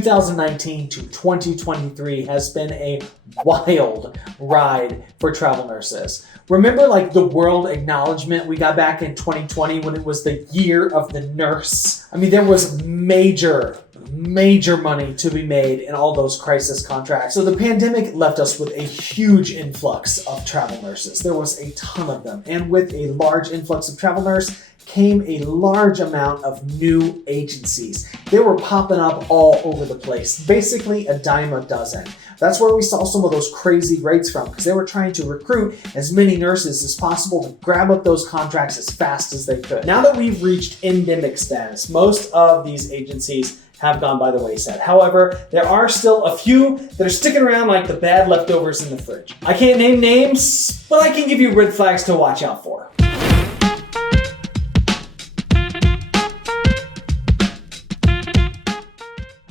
2019 to 2023 has been a wild ride for travel nurses. Remember like the world acknowledgement we got back in 2020 when it was the year of the nurse? I mean, there was major money to be made in all those crisis contracts. So the pandemic left us with a huge influx of travel nurses. There was a ton of them. And with a large influx of travel nurse came a large amount of new agencies. They were popping up all over the place, basically a dime a dozen. That's where we saw some of those crazy rates from, because they were trying to recruit as many nurses as possible to grab up those contracts as fast as they could. Now that we've reached endemic status, most of these agencies have gone by the wayside. However, there are still a few that are sticking around like the bad leftovers in the fridge. I can't name names, but I can give you red flags to watch out for.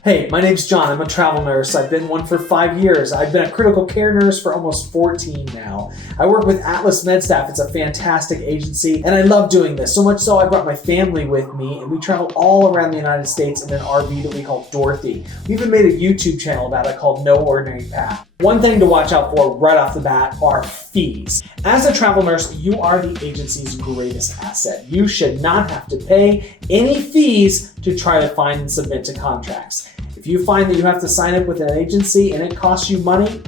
Hey, my name's John. I'm a travel nurse. I've been one for 5 years. I've been a critical care nurse for almost 14 now. I work with MedStaff. It's a fantastic agency, and I love doing this. So much so I brought my family with me, and we travel all around the United States in an RV that we call Dorothy. We even made a YouTube channel about it called No Ordinary Path. One thing to watch out for right off the bat are fees. As a travel nurse, you are the agency's greatest asset. You should not have to pay any fees to try to find and submit to contracts. If you find that you have to sign up with an agency and it costs you money,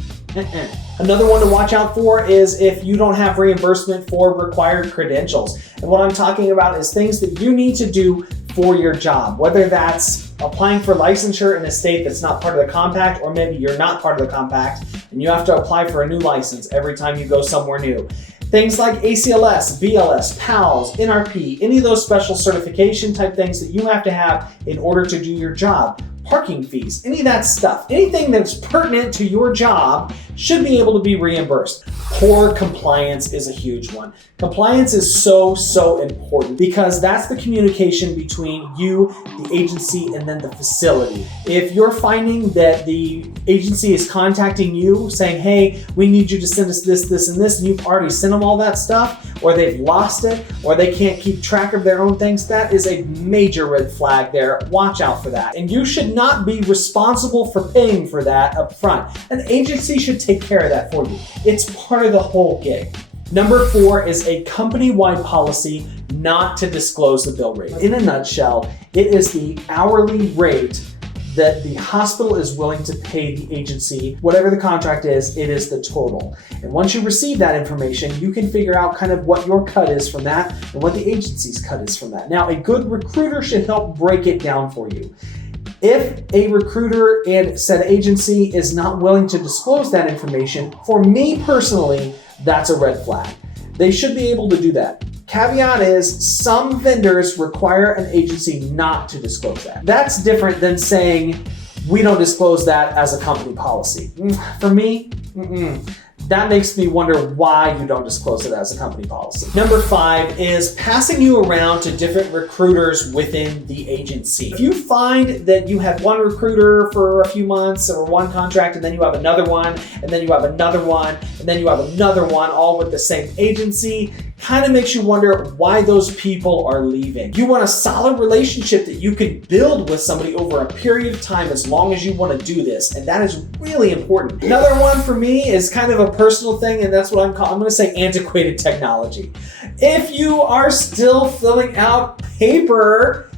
Another one to watch out for is if you don't have reimbursement for required credentials. And what I'm talking about is things that you need to do for your job, whether that's applying for licensure in a state that's not part of the compact, or maybe you're not part of the compact and you have to apply for a new license every time you go somewhere new. Things like ACLS, BLS, PALS, NRP, any of those special certification type things that you have to have in order to do your job. Parking fees, any of that stuff, anything that's pertinent to your job should be able to be reimbursed. Poor compliance is a huge one. Compliance is so important because that's the communication between you, the agency, and then the facility. If you're finding that the agency is contacting you saying, hey, we need you to send us this, this, and this, and you've already sent them all that stuff, or they've lost it, or they can't keep track of their own things, that is a major red flag there. Watch out for that. And you should not be responsible for paying for that up front. An agency should take care of that for you. It's part of the whole gig. Number 4 is a company-wide policy not to disclose the bill rate. In a nutshell, it is the hourly rate that the hospital is willing to pay the agency. Whatever the contract is, it is the total. And once you receive that information, you can figure out kind of what your cut is from that and what the agency's cut is from that. Now, a good recruiter should help break it down for you. If a recruiter and said agency is not willing to disclose that information, for me personally, that's a red flag. They should be able to do that. Caveat is some vendors require an agency not to disclose that. That's different than saying we don't disclose that as a company policy. For me, that makes me wonder why you don't disclose it as a company policy. Number 5 is passing you around to different recruiters within the agency. If you find that you have one recruiter for a few months or one contract, and then you have another one, and then you have another one, and then you have another one, all with the same agency, kind of makes you wonder why those people are leaving. You want a solid relationship that you can build with somebody over a period of time as long as you want to do this, and that is really important. Another one for me is kind of a personal thing, and that's what I'm going to say antiquated technology. If you are still filling out paper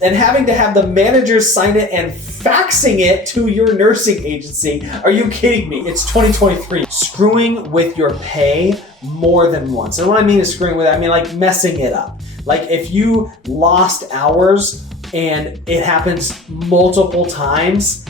and having to have the managers sign it and faxing it to your nursing agency, are you kidding me? It's 2023. Screwing with your pay more than once. And what I mean is screwing with it, I mean like messing it up. Like if you lost hours and it happens multiple times,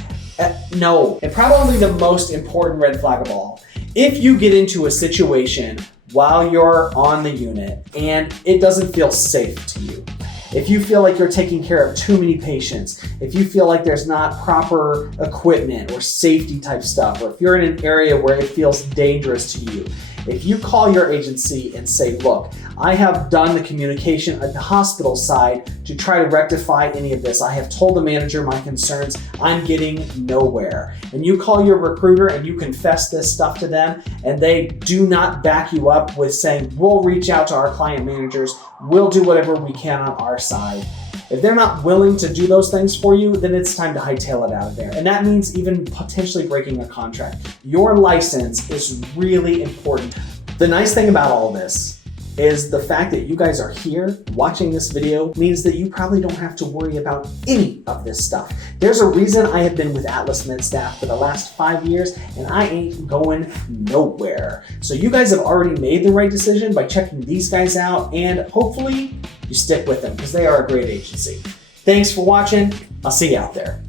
no. And probably the most important red flag of all, if you get into a situation while you're on the unit and it doesn't feel safe to you, if you feel like you're taking care of too many patients, if you feel like there's not proper equipment or safety type stuff, or if you're in an area where it feels dangerous to you, if you call your agency and say, look, I have done the communication at the hospital side to try to rectify any of this. I have told the manager my concerns. I'm getting nowhere. And you call your recruiter and you confess this stuff to them, and they do not back you up with saying, we'll reach out to our client managers. We'll do whatever we can on our side. If they're not willing to do those things for you, then it's time to hightail it out of there. And that means even potentially breaking a contract. Your license is really important. The nice thing about all this is the fact that you guys are here watching this video means that you probably don't have to worry about any of this stuff. There's a reason I have been with Atlas MedStaff for the last 5 years and I ain't going nowhere. So you guys have already made the right decision by checking these guys out, and hopefully you stick with them because they are a great agency. Thanks for watching. I'll see you out there.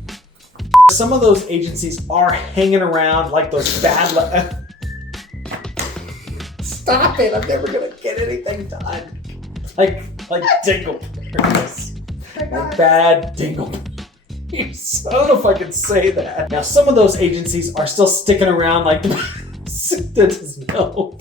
Some of those agencies are hanging around like those bad Stop it, I'm never gonna get anything done. Like dingleberries. Like bad dingleberries. I don't know if I can say that. Now, some of those agencies are still sticking around like no.